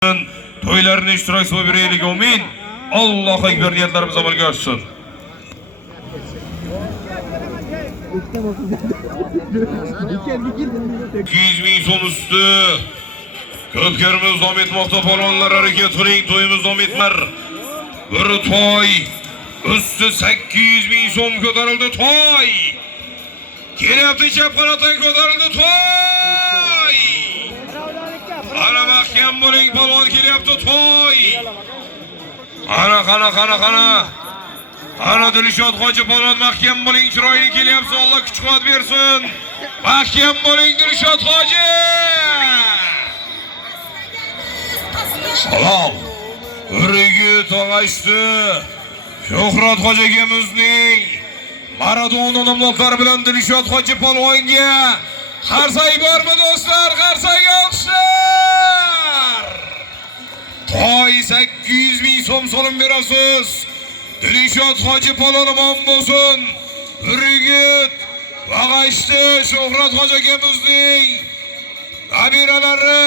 to'ylarni ishtirokisiga beraylik, amin. Allohu akbar, niyatlarimiz amalga oshsin. 200 ming so'm usti. Ko'pkarimiz davom etmoqda, polvonlar harakat qiling, to'yimiz davom etmar. Bir to'y usti 800 ming so'm ko'tarildi, to'y. Kelyapti chap qanotdan ko'tarildi, to'y. Ana mahkam bo'ling, polvon kelyapti, to'y. Qana. Ana Dilshod Hoji polvon mahkam bo'ling, chiroyli kelyapsiz, Alloh kuch-quvvat bersin. Mahkam bo'ling Dilshod Hoji. Salom. Urigi tog'ashdi. Shuhrat Hoji akamizning Maradona nomlari bilan Dilshod Hoji polvonga qarsak bormi do'stlar? Qarsak olishlar. To'y 800 ming so'm so'lim berasiz. Dilshod Hoji polvon omon bo'lsin. Urigi tog'ashdi. Shuhrat Hoji akamizning nabiralari